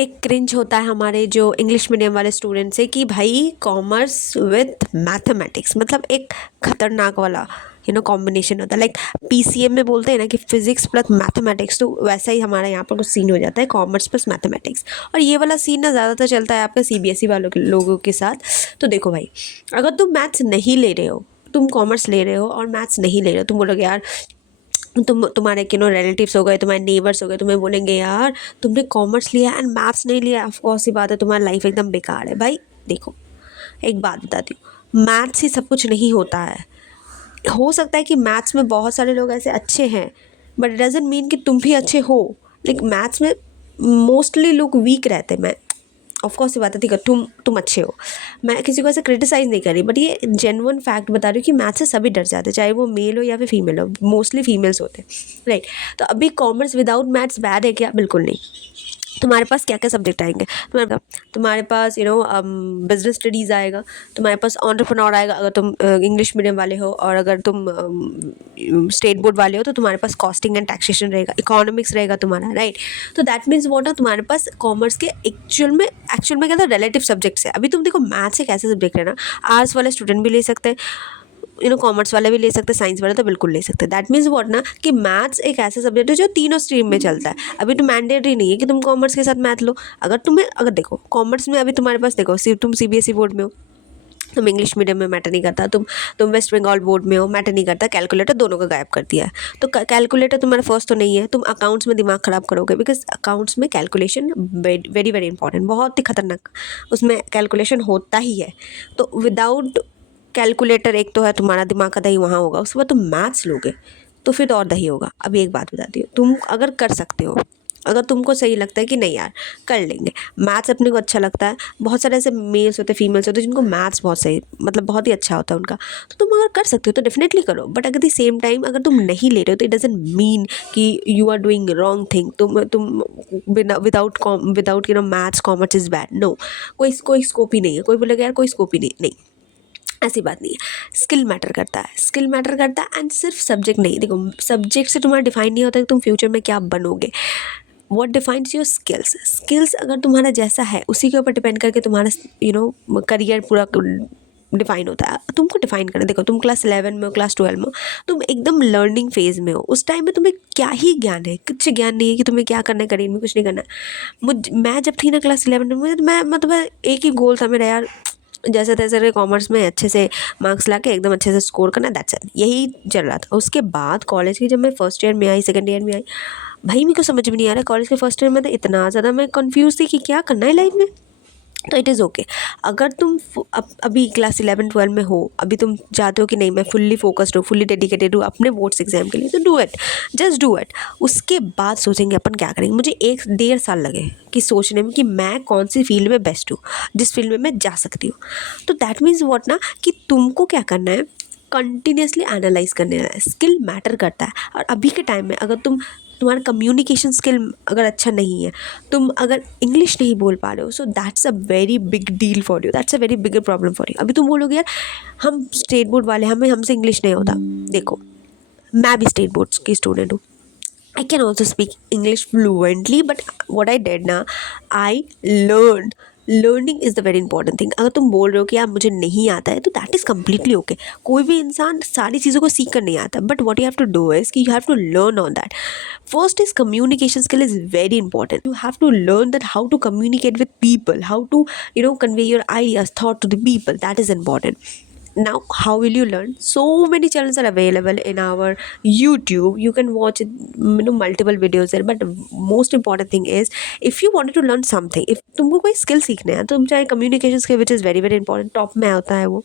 एक क्रिंज होता है हमारे जो इंग्लिश मीडियम वाले स्टूडेंट से कि भाई कॉमर्स विथ मैथमेटिक्स, मतलब एक खतरनाक वाला कॉम्बिनेशन होता है। लाइक पीसीएम में बोलते हैं ना कि फिजिक्स प्लस मैथमेटिक्स, तो वैसा ही हमारा यहाँ पर कुछ सीन हो जाता है, कॉमर्स प्लस मैथमेटिक्स। और ये वाला सीन ना ज़्यादातर चलता है आपके सीबीएसई वालों के लोगों के साथ। तो देखो भाई, अगर तुम मैथ्स नहीं ले रहे हो, तुम कॉमर्स ले रहे हो और मैथ्स नहीं ले रहे हो, तुम बोलोगे यार तुम्हारे रिलेटिव्स हो गए, तुम्हारे नेबर्स हो गए, तुम्हें बोलेंगे यार तुमने कॉमर्स लिया एंड मैथ्स नहीं लिया, ऑफ कोर्स ही बात है तुम्हारी लाइफ एकदम बेकार है। भाई देखो, एक बात बताती हूँ, मैथ्स ही सब कुछ नहीं होता है। हो सकता है कि मैथ्स में बहुत सारे लोग ऐसे अच्छे हैं, बट इट डजंट मीन कि तुम भी अच्छे हो। लाइक मैथ्स में मोस्टली लोग वीक रहते हैं। मैं ऑफ कोर्स ये बात है, ठीक है, तुम अच्छे हो, मैं किसी को ऐसे क्रिटिसाइज़ नहीं कर रही, बट ये जेन्युइन फैक्ट बता रही हूँ कि मैथ्स से सभी डर जाते हैं, चाहे वो मेल हो या फिर फीमेल हो, मोस्टली फीमेल्स होते हैं, राइट। तो अभी कॉमर्स विदाउट मैथ्स बैड है क्या? बिल्कुल नहीं। तुम्हारे पास क्या क्या सब्जेक्ट आएंगे? तुम्हारे पास बिजनेस स्टडीज़ आएगा, तुम्हारे पास एंटरप्रेन्योर आएगा अगर तुम इंग्लिश मीडियम वाले हो, और अगर तुम स्टेट बोर्ड वाले हो तो तुम्हारे पास कॉस्टिंग एंड टैक्सेशन रहेगा, इकोनॉमिक्स रहेगा तुम्हारा, राइट। तो दैट मीन्स व्हाट है, तुम्हारे पास कॉमर्स के एक्चुअल में क्या था, रिलेटिव सब्जेक्ट्स है। अभी तुम देखो, मैथ्स एक ऐसा सब्जेक्ट है ना, आर्ट्स वाले स्टूडेंट भी ले सकते हैं, कॉमर्स वाले भी ले सकते हैं, साइंस वाले तो बिल्कुल ले सकते हैं। दैट मीन्स व्हाट ना, कि मैथ्स एक ऐसा सब्जेक्ट है जो तीनों स्ट्रीम में चलता है। अभी तो मैंडेटरी नहीं है कि तुम कॉमर्स के साथ मैथ लो। अगर देखो कॉमर्स में अभी तुम्हारे पास देखो, तुम सीबीएसई बोर्ड में हो, तुम इंग्लिश मीडियम में, मैटर नहीं करता, तुम वेस्ट बंगाल बोर्ड में हो, मैटर नहीं करता, कैलकुलेटर दोनों का गायब कर दिया है। तो कैलकुलेटर तुम्हारा फर्स्ट तो नहीं है, तुम अकाउंट्स में दिमाग ख़राब करोगे, बिकॉज अकाउंट्स में कैलकुलेशन वेरी वेरी इंपॉर्टेंट, बहुत ही खतरनाक उसमें कैलकुलेशन होता ही है। तो विदाउट कैलकुलेटर एक तो है तुम्हारा दिमाग का दही वहाँ होगा, उसके बाद तुम मैथ्स लोगे तो फिर तो और दही होगा। अभी एक बात बताती हूँ, तुम अगर कर सकते हो, अगर तुमको सही लगता है कि नहीं यार कर लेंगे मैथ्स, अपने को अच्छा लगता है, बहुत सारे ऐसे मेल्स होते हैं, फीमेल्स होते हैं जिनको मैथ्स बहुत सही, मतलब बहुत ही अच्छा होता है उनका, तो तुम अगर कर सकते हो तो डेफिनेटली करो। बट अगर दी सेम टाइम अगर तुम नहीं ले रहे हो तो इट डजंट मीन कि you are doing wrong thing. तुम without maths commerce is bad, no. कोई स्कोप ही नहीं है। कोई बोलेगा यार कोई स्कोप ही नहीं, ऐसी बात नहीं है। स्किल मैटर करता है, स्किल मैटर करता है, एंड सिर्फ सब्जेक्ट नहीं। देखो, सब्जेक्ट से तुम्हारा डिफाइन नहीं होता कि तुम फ्यूचर में क्या बनोगे। व्हाट डिफाइंस योर स्किल्स अगर तुम्हारा जैसा है उसी के ऊपर डिपेंड करके तुम्हारा करियर पूरा डिफाइन होता है। तुमको डिफाइन करना, देखो तुम क्लास 11 में हो, क्लास 12 में हो, तुम एकदम लर्निंग फेज़ में हो, उस टाइम में तुम्हें क्या ही ज्ञान है, कुछ ज्ञान नहीं है कि तुम्हें क्या करना है करियर में, कुछ नहीं करना है। मैं जब थी ना क्लास 11 में, मैं मतलब एक ही गोल था मेरा यार, जैसे तैसे कॉमर्स में अच्छे से मार्क्स ला के एकदम अच्छे से स्कोर करना, दैट्स इट, यही चल रहा था। उसके बाद कॉलेज की जब मैं फर्स्ट ईयर में आई, सेकंड ईयर में आई, भाई मेरे को समझ में नहीं आ रहा। कॉलेज के फर्स्ट ईयर में तो इतना ज़्यादा मैं कंफ्यूज थी कि क्या करना है लाइफ में। तो इट इज़ ओके, अगर तुम अभी क्लास 11-12 में हो, अभी तुम चाहते हो कि नहीं मैं फुल्ली फोकस्ड हूँ, फुल्ली डेडिकेटेड हूँ अपने बोर्ड्स एग्जाम के लिए, तो do it, just do it. उसके बाद सोचेंगे अपन क्या करेंगे। मुझे 1-1.5 साल लगे कि सोचने में कि मैं कौन सी फील्ड में बेस्ट हूँ, जिस फील्ड में मैं जा सकती हूँ। तो दैट मीन्स व्हाट ना, कि तुमको क्या करना है, कंटिन्यूसली एनालाइज करने है। स्किल मैटर करता है। और अभी के टाइम में अगर तुम्हारा कम्युनिकेशन स्किल अगर अच्छा नहीं है, तुम अगर इंग्लिश नहीं बोल पा रहे हो, so that's a very big deal for you, that's a very bigger problem for you. अभी तुम बोलोगे यार हम स्टेट बोर्ड वाले, हमसे इंग्लिश नहीं होता। देखो, मैं भी स्टेट बोर्ड्स की स्टूडेंट हूँ, I can also speak English fluently, but what I did ना, I learned. Learning is the very important thing. अगर तुम बोल रहे हो कि यार मुझे नहीं आता है, तो दैट इज़ कम्प्लीटली ओके। कोई भी इंसान सारी चीज़ों को सीख कर नहीं आता, but what you have to do is कि you have to learn on that. First is communication skill is very important. You have to learn that how to communicate with people, how to convey your ideas, thought to the people. That is important. Now how will you learn? So many channels are available in our YouTube. You can watch multiple videos there, but most important thing is, if you wanted to learn something, if तुमको कोई skill सीखना है, तो तुम चाहे communication skill, which is very very important, top में आता है वो,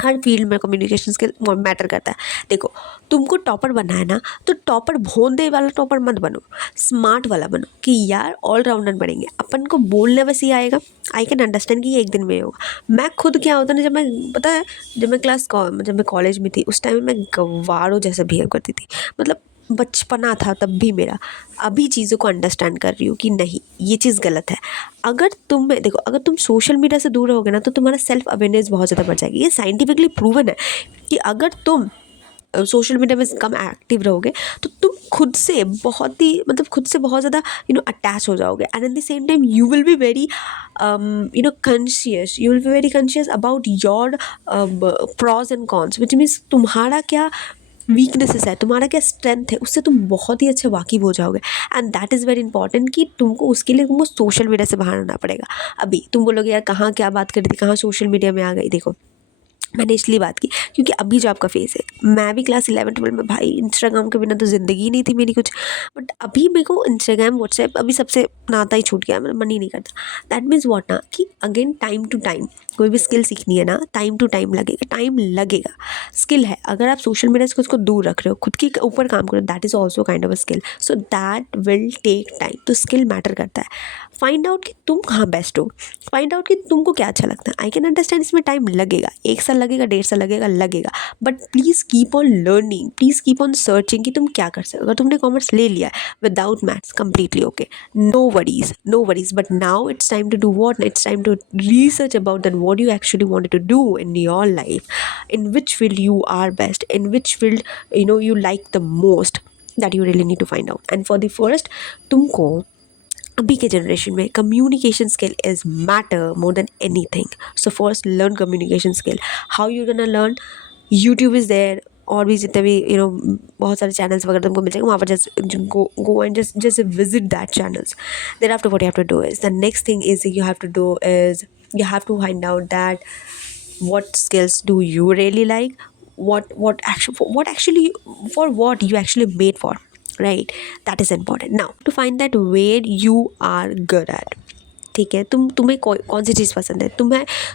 हर फील्ड में कम्युनिकेशन स्किल मैटर करता है। देखो, तुमको टॉपर बनना है ना, तो टॉपर भोंदे वाला टॉपर मत बनो, स्मार्ट वाला बनो, कि यार ऑलराउंडर बनेंगे। अपन को बोलने बस ही आएगा, आई कैन अंडरस्टैंड कि ये एक दिन में होगा। मैं खुद क्या होता ना, जब मैं कॉलेज में थी, उस टाइम में मैं गवारों जैसे बिहेव करती थी। मतलब बचपना था तब भी मेरा, अभी चीज़ों को अंडरस्टैंड कर रही हूँ कि नहीं ये चीज़ गलत है। अगर तुम सोशल मीडिया से दूर रहोगे ना, तो तुम्हारा सेल्फ अवेयरनेस बहुत ज़्यादा बढ़ जाएगी। ये साइंटिफिकली प्रूवन है कि अगर तुम सोशल मीडिया में कम एक्टिव रहोगे तो तुम खुद से बहुत ही मतलब खुद से बहुत ज़्यादा अटैच हो जाओगे, and eight the same time you will be very conscious, you will be very conscious about your pros and cons, which means तुम्हारा क्या वीकनेसेस है, तुम्हारा क्या स्ट्रेंथ है, उससे तुम बहुत ही अच्छे वाकिफ हो जाओगे। And that is very important कि तुमको उसके लिए तुमको सोशल मीडिया से बाहर आना पड़ेगा। अभी तुम बोलोगे यार कहाँ क्या बात कर रही थी, कहाँ सोशल मीडिया में आ गई। देखो मैंने इसलिए बात की क्योंकि अभी जो आपका फेज़ है, मैं भी क्लास 11-12 में भाई इंस्टाग्राम के बिना तो ज़िंदगी नहीं थी मेरी कुछ, बट अभी मेरे को इंस्टाग्राम व्हाट्सएप अभी सबसे नाता ही छूट गया, मेरा मन ही नहीं करता। दैट मीन्स वॉट ना कि अगेन टाइम टू टाइम कोई भी स्किल सीखनी है ना, टाइम टू टाइम लगेगा, टाइम लगेगा। स्किल है, अगर आप सोशल मीडिया से खुद को दूर रख रहे हो, खुद के ऊपर काम करो, that is also kind of a skill, so that will take time. तो स्किल मैटर करता है। फाइंड आउट कि तुम कहाँ बेस्ट हो, फाइंड आउट कि तुमको क्या अच्छा लगता है। आई कैन अंडरस्टैंड इसमें टाइम लगेगा, 1 साल लगेगा, 1.5 साल लगेगा, but please keep on learning, please keep on searching कि तुम क्या कर सकते हो। अगर तुमने कॉमर्स ले लिया है without maths, completely okay, no worries, but now it's time to do what, it's time to research about that what you actually wanted to do in your life, in which field you are best, in which field you like the most, that you really need to find out. And for the first, तुमको अभी के generation में communication skill is matter more than anything. So first learn communication skill. How you gonna learn? YouTube is there, और भी जितने भी बहुत सारे चैनल्स वगैरह तुमको मिल जाएंगे वहाँ पर। Just go and just visit that channels. Then after what you have to do is the next thing is you have to do is you have to find out that what skills do you really like, what actually for what you actually made for, right? That is important. Now to find that where you are good at, ठीक है, तुम्हें कौन सी चीज़ पसंद है,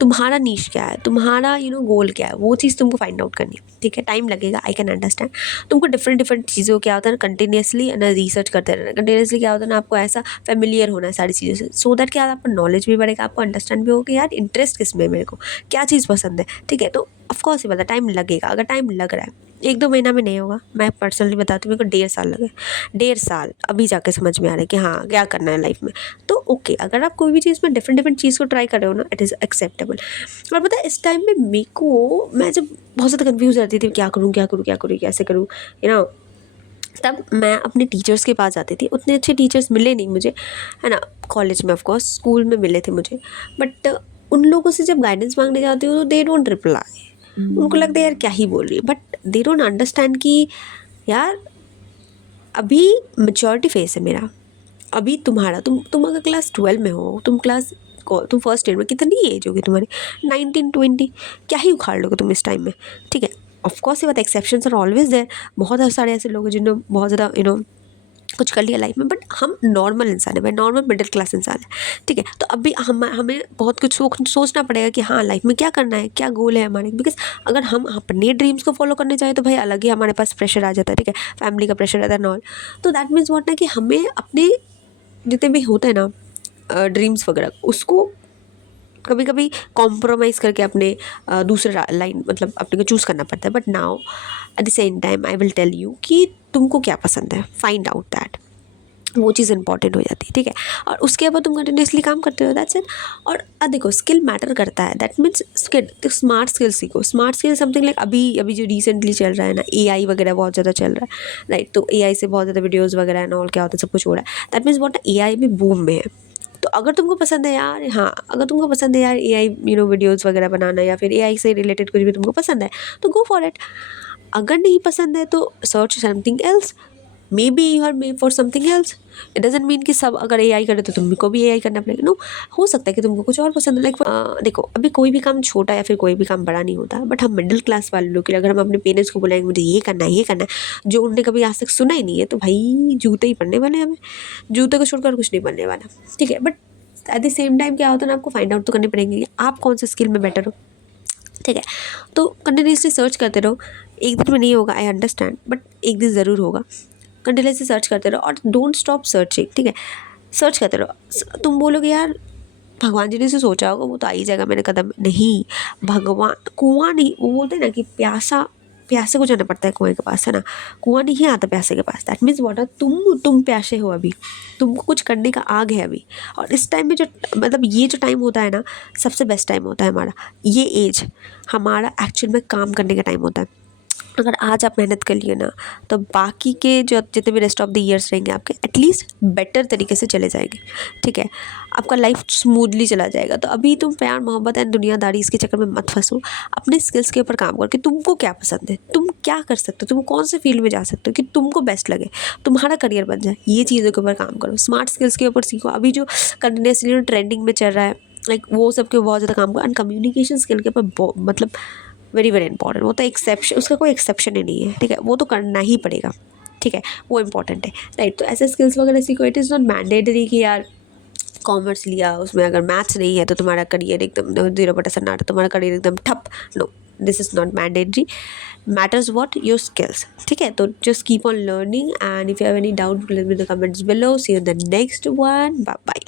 तुम्हारा नीश क्या है, तुम्हारा गोल क्या है, वो चीज़ तुमको फाइंड आउट करनी है। ठीक है, टाइम लगेगा, आई कैन अंडरस्टैंड। तुमको डिफरेंट चीज़ों क्या होता है ना, कंटिन्यूसली ना रिसर्च करते रहना। कंटिन्यूसली क्या होता है ना, आपको ऐसा फेमिलियर होना है सारी चीज़ों से, सो दैट क्या आपका नॉलेज भी बढ़ेगा, आपको अंडरस्टैंड भी होगा कि यार इंटरेस्ट किस में है, मेरे को क्या चीज़ पसंद है। ठीक है, तो ऑफकोर्स ये वाला टाइम लगेगा। अगर टाइम लग रहा है 1-2 महीना में नहीं होगा, मैं पर्सनली बताती हूँ, मेरे को 1.5 साल लगे। 1.5 साल अभी जाके समझ में आ रहा है कि हाँ क्या करना है लाइफ में। तो ओके, अगर आप कोई भी चीज़ में डिफरेंट चीज़ को ट्राई कर रहे हो ना, इट इज़ एक्सेप्टेबल। और पता है इस टाइम में मैं जब बहुत ज़्यादा कन्फ्यूज़ रहती थी, क्या करूँ कैसे करूँ, तब मैं अपने टीचर्स के पास जाती थी। उतने अच्छे टीचर्स मिले नहीं मुझे, है ना, कॉलेज में ऑफकोर्स, स्कूल में मिले थे मुझे, बट उन लोगों से जब गाइडेंस मांगने जाती हूँ तो दे डोंट रिप्लाई। उनको लगता है यार क्या ही बोल रही है, बट दे डोंट अंडरस्टैंड कि यार अभी मेच्योरिटी फेस है मेरा। अभी तुम अगर क्लास 12 में हो, तुम फर्स्ट ईयर में, कितनी एज होगी तुम्हारी, 19-20, क्या ही उखाड़ लोगे तुम इस टाइम में। ठीक है, ऑफकोर्स ये बात, एक्सेप्शंस आर ऑलवेज देयर। बहुत सारे ऐसे लोग हैं जिन्होंने बहुत ज़्यादा कुछ कर लिया लाइफ में, बट हम नॉर्मल इंसान है भाई, नॉर्मल मिडिल क्लास इंसान है। ठीक है, तो अभी हमें बहुत कुछ सोचना पड़ेगा कि हाँ लाइफ में क्या करना है, क्या गोल है हमारे। बिकॉज अगर हम अपने ड्रीम्स को फॉलो करने जाए तो भाई अलग ही हमारे पास प्रेशर आ जाता है। ठीक है, फैमिली का प्रेशर रहता है नॉल। तो दैट मीन्स वॉट ना कि हमें अपने जितने भी होते हैं ना ड्रीम्स वगैरह, उसको कभी कभी कॉम्प्रोमाइज़ करके अपने दूसरे लाइन मतलब अपने को चूज़ करना पड़ता है। But now at the same time I will tell you कि तुमको क्या पसंद है, फाइंड आउट दैट, वो चीज़ इंपॉर्टेंट हो जाती है। ठीक है, और उसके बाद तुम कंटिन्यूसली काम करते हो, दैट्स इट। और देखो स्किल मैटर करता है, दैट मीन्स स्किल, तो स्मार्ट स्किल सीखो। स्मार्ट स्किल समथिंग लाइक अभी जो रिसेंटली चल रहा है ना, AI वगैरह बहुत ज़्यादा चल रहा है, राइट। तो AI से बहुत ज़्यादा वीडियोज़ वगैरह एंड ऑल क्या होता है, सब कुछ हो रहा है। दैट मीन्स वॉट, AI भी बूम में है। तो अगर तुमको पसंद है यार, हाँ अगर तुमको पसंद है यार AI वीडियोज़ वगैरह बनाना, या फिर AI से रिलेटेड कुछ भी तुमको पसंद है तो गो फॉर इट। अगर नहीं पसंद है तो search something else, maybe you are made for something else. It doesn't mean कि सब अगर AI करे तो तुमको भी AI करना पड़ेगा। नो, हो सकता है कि तुमको कुछ और पसंद है। लाइक देखो अभी कोई भी काम छोटा या फिर कोई भी काम बड़ा नहीं होता, बट हम मिडिल क्लास वाले लोग, अगर हम अपने पेरेंट्स को बुलाएंगे मुझे ये करना है, जो उनने कभी आज तक सुना ही नहीं है, तो भाई जूते ही पड़ने वाले हैं हमें, जूते को छोड़कर कुछ नहीं बनने वाला। ठीक है, but at the same time क्या होता है ना, आपको फाइंड आउट तो करने पड़ेंगे आप कौन से स्किल में बेटर हो। ठीक है, तो कंटिन्यूसली सर्च करते रहो। एक दिन में नहीं होगा, आई अंडरस्टैंड, बट एक दिन ज़रूर होगा। कंटिन्यूसली सर्च करते रहो और डोंट स्टॉप सर्चिंग। ठीक है, सर्च करते रहो। तुम बोलोगे यार भगवान जी ने इसे सोचा होगा, वो तो आ ही जाएगा मेरे कदम में। नहीं, भगवान कुआं नहीं, वो बोलते हैं ना कि प्यासे को जाना पड़ता है कुएं के पास, है ना, कुआं नहीं आता प्यासे के पास। दैट मीन्स वाटर, तुम प्यासे हो, अभी तुमको कुछ करने का आग है अभी। और इस टाइम में जो मतलब ये जो टाइम होता है ना, सबसे बेस्ट टाइम होता है हमारा। ये एज हमारा एक्चुअल में काम करने का टाइम होता है। अगर आज आप मेहनत कर लिए ना तो बाकी के जो जितने भी रेस्ट ऑफ द ईयर्स रहेंगे आपके एटलीस्ट बेटर तरीके से चले जाएंगे, ठीक है। आपका लाइफ स्मूथली चला जाएगा। तो अभी तुम प्यार मोहब्बत एंड दुनियादारी इसके चक्कर में मत फंसो। अपने स्किल्स के ऊपर काम करो कि तुमको क्या पसंद है, तुम क्या कर सकते हो, तुम कौन से फील्ड में जा सकते हो कि तुमको बेस्ट लगे, तुम्हारा करियर बन जाए। ये चीज़ों के ऊपर काम करो। स्मार्ट स्किल्स के ऊपर सीखो। अभी जो कंटिन्यूसली ट्रेंडिंग में चल रहा है लाइक वो सब के बहुत ज़्यादा काम करो। एंड कम्युनिकेशन स्किल के ऊपर मतलब वेरी वेरी इंपॉर्टेंट। वो तो एक्सेप्शन, उसका कोई एक्सेप्शन ही नहीं है, ठीक है। वो तो करना ही पड़ेगा, ठीक है, वो इंपॉर्टेंट है, राइट। तो ऐसे स्किल्स वगैरह सीखो। इट इज़ नॉट मैंडेटरी कि यार कॉमर्स लिया उसमें अगर मैथ्स नहीं है तो तुम्हारा करियर एकदम 0% तुम्हारा करियर एकदम ठप। No, this is not mandatory. Matters what your skills, ठीक है। तो just keep on learning and if you have any doubt let me in the comments below. See you in the next one. Bye bye.